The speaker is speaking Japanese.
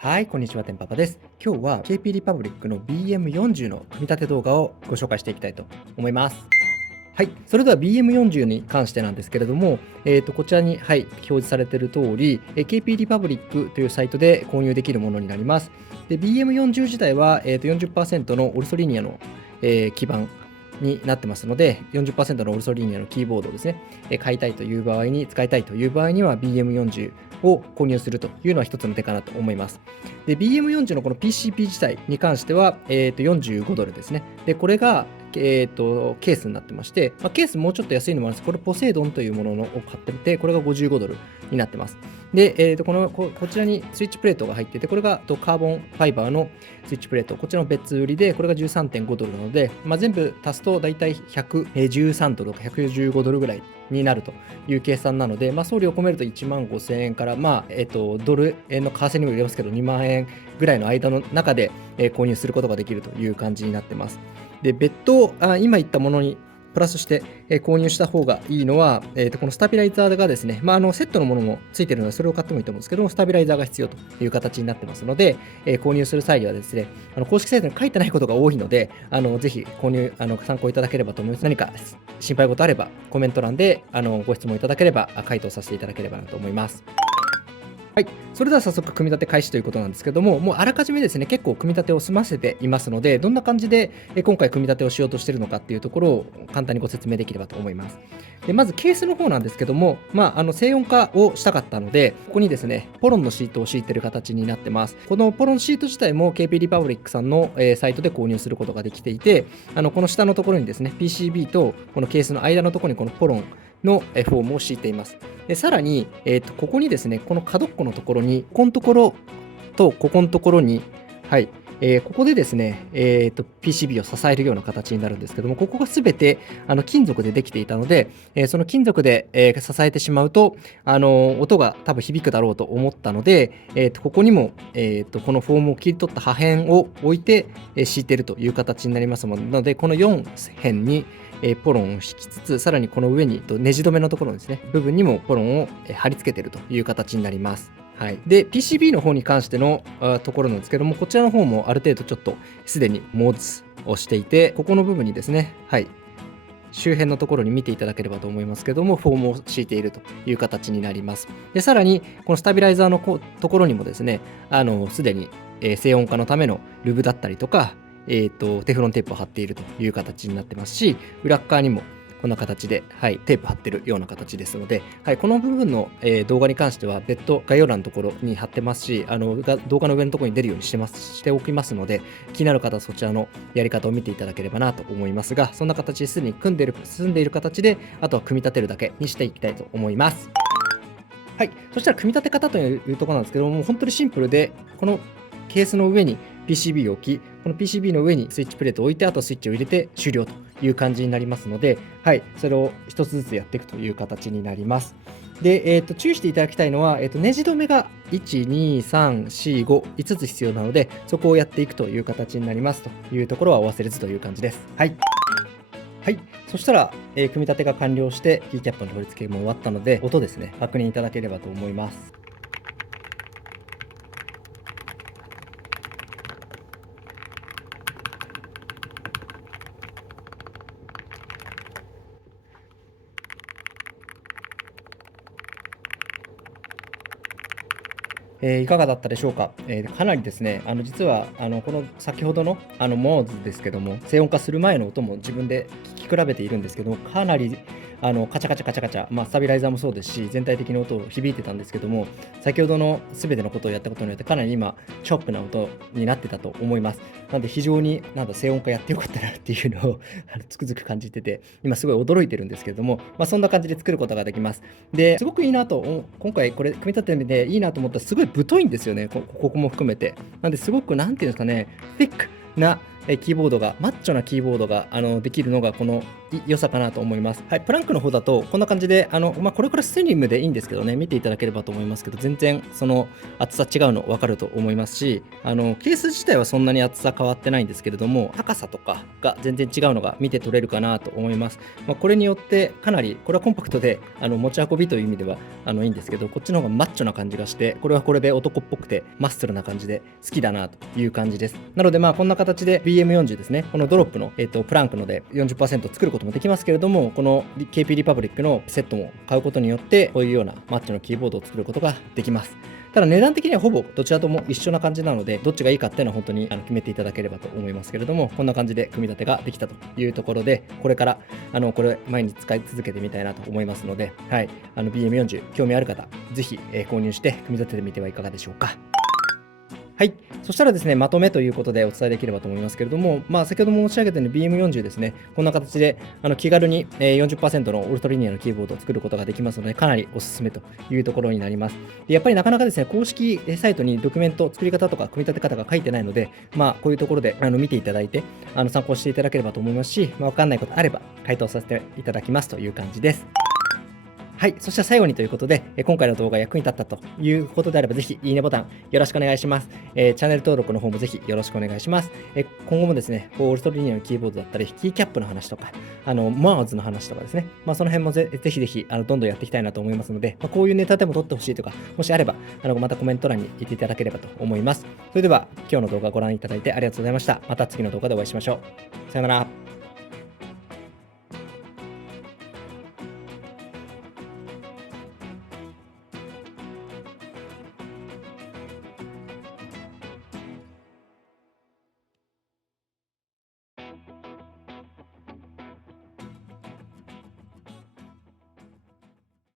はい、こんにちは、てんぱぱです。今日は KP リパブリックの BM40 の組み立て動画をご紹介していきたいと思います。はい、それでは BM40 に関してなんですけれども、こちらに、表示されている通り、KP リパブリックというサイトで購入できるものになります。で、BM40 自体は、40% のオルソリニアの、基板になってますので、40% のオルソリニアのキーボードをですね、買いたいという場合に、使いたいという場合には BM40 を購入するというのは一つの手かなと思います。で、BM40 のこの PCP 自体に関しては、45ドルですね。で、これが、ケースになってまして、ケースもうちょっと安いのもあるんです。これポセイドンというものを買ってて、これが55ドルになってます。で、こちらにスイッチプレートが入ってて、これがカーボンファイバーのスイッチプレート、こちらの別売りで、これが 13.5 ドルなので、全部足すと大体113ドルとか115ドルぐらいになるという計算なので、送料を込めると1万5000円から、ドル円の為替にも入れますけど、2万円ぐらいの間の中で購入することができるという感じになってます。で、別途、今言ったものにプラスして、購入した方がいいのは、このスタビライザーがですね、セットのものもついてるので、それを買ってもいいと思うんですけども、スタビライザーが必要という形になってますので、購入する際にはですね、公式サイトに書いてないことが多いので、ぜひ購入、参考いただければと思います。何か心配事あれば、コメント欄でご質問いただければ、回答させていただければなと思います。はい、それでは早速組み立て開始ということなんですけども、もうあらかじめですね、結構組み立てを済ませていますので、どんな感じで今回組み立てをしようとしているのかっていうところを簡単にご説明できればと思います。で、まずケースの方なんですけども、静音化をしたかったので、ここにですね、ポロンのシートを敷いている形になってます。このポロンシート自体も KP リパブリックさんのサイトで購入することができていて、この下のところにですね、PCB とこのケースの間のところにこのポロンのフォームを敷いています。で、さらに、ここにですね、この角っこのところに、ここのところとここのところに、ここでですね、PCB を支えるような形になるんですけども、ここがすべて金属でできていたので、その金属で、支えてしまうと、音が多分響くだろうと思ったので、ここにも、このフォームを切り取った破片を置いて、敷いているという形になりますので、この4辺に、ポロンを敷きつつ、さらにこの上にネジ止めのところですね、部分にもポロンを貼り付けているという形になります。はい、で PCB の方に関してのところなんですけども、こちらの方もある程度ちょっとすでにモードをしていて、ここの部分にですね、周辺のところに見ていただければと思いますけども、フォームを敷いているという形になります。で、さらにこのスタビライザーのところにもですね、すでに静音化のためのルブだったりとか、テフロンテープを貼っているという形になってますし、裏側にもこんな形で、テープ貼ってるような形ですので、この部分の、動画に関しては別途概要欄のところに貼ってますし、動画の上のところに出るようにしておきますので、気になる方はそちらのやり方を見ていただければなと思いますが、そんな形ですでに済んでいる形で、あとは組み立てるだけにしていきたいと思います。はい、そしたら組み立て方というところなんですけども、本当にシンプルで、このケースの上に PCB を置き、この PCB の上にスイッチプレートを置いて、あとスイッチを入れて終了という感じになりますので、それを一つずつやっていくという形になります。で、注意していただきたいのは、ネジ止めが1、2、3、4、5、5つ必要なので、そこをやっていくという形になりますというところはお忘れずという感じです。そしたら、組み立てが完了して、キーキャップの取り付けも終わったので、音ですね、確認いただければと思います。いかがだったでしょうか。かなりですね、実はこの先ほどのモーズですけども、静音化する前の音も自分で聞き比べているんですけども、かなりカチャカチャカチャカチャ、スタビライザーもそうですし、全体的に音を響いてたんですけども、先ほどの全てのことをやったことによって、かなり今、チョップな音になってたと思います。なので非常に静音化やってよかったなっていうのをつくづく感じてて、今すごい驚いてるんですけれども、そんな感じで作ることができます。で、すごくいいなと、今回これ組み立ててみていいなと思ったら、すごい太いんですよね、ここも含めて。なんですごく、なんていうんですかね、thick なキーボードが、マッチョなキーボードができるのがこの良さかなと思います。はい、プランクの方だとこんな感じでこれからスリムでいいんですけどね、見ていただければと思いますけど、全然その厚さ違うの分かると思いますし、ケース自体はそんなに厚さ変わってないんですけれども、高さとかが全然違うのが見て取れるかなと思います。これによってかなりこれはコンパクトで持ち運びという意味ではいいんですけど、こっちの方がマッチョな感じがして、これはこれで男っぽくてマッスルな感じで好きだなという感じです。なのでこんな形で BM40 ですね、このドロップの、プランクので 40% 作ることもできますけれども、この KP リパブリックのセットも買うことによってこういうようなマッチョのキーボードを作ることができます。ただ値段的にはほぼどちらとも一緒な感じなので、どっちがいいかっていうのは本当に決めていただければと思いますけれども、こんな感じで組み立てができたというところで、これからこれ毎日使い続けてみたいなと思いますので、はい、BM40 興味ある方、ぜひ購入して組み立ててみてはいかがでしょうか。はい。そしたらですね、まとめということでお伝えできればと思いますけれども、先ほども申し上げたように BM40 ですね、こんな形で気軽に 40% のオルトリニアのキーボードを作ることができますので、かなりおすすめというところになります。でやっぱりなかなかですね、公式サイトにドキュメント、作り方とか組み立て方が書いてないので、こういうところで見ていただいて、参考していただければと思いますし、わかんないことあれば回答させていただきますという感じです。はい。そして最後にということで、今回の動画役に立ったということであれば、ぜひいいねボタンよろしくお願いします。チャンネル登録の方もぜひよろしくお願いします。今後もですね、オルトリニアのキーボードだったり、キーキャップの話とか、マウズの話とかですね、その辺もぜひぜひどんどんやっていきたいなと思いますので、こういうネタでも撮ってほしいとか、もしあれば、またコメント欄に言っていただければと思います。それでは、今日の動画ご覧いただいてありがとうございました。また次の動画でお会いしましょう。さよなら。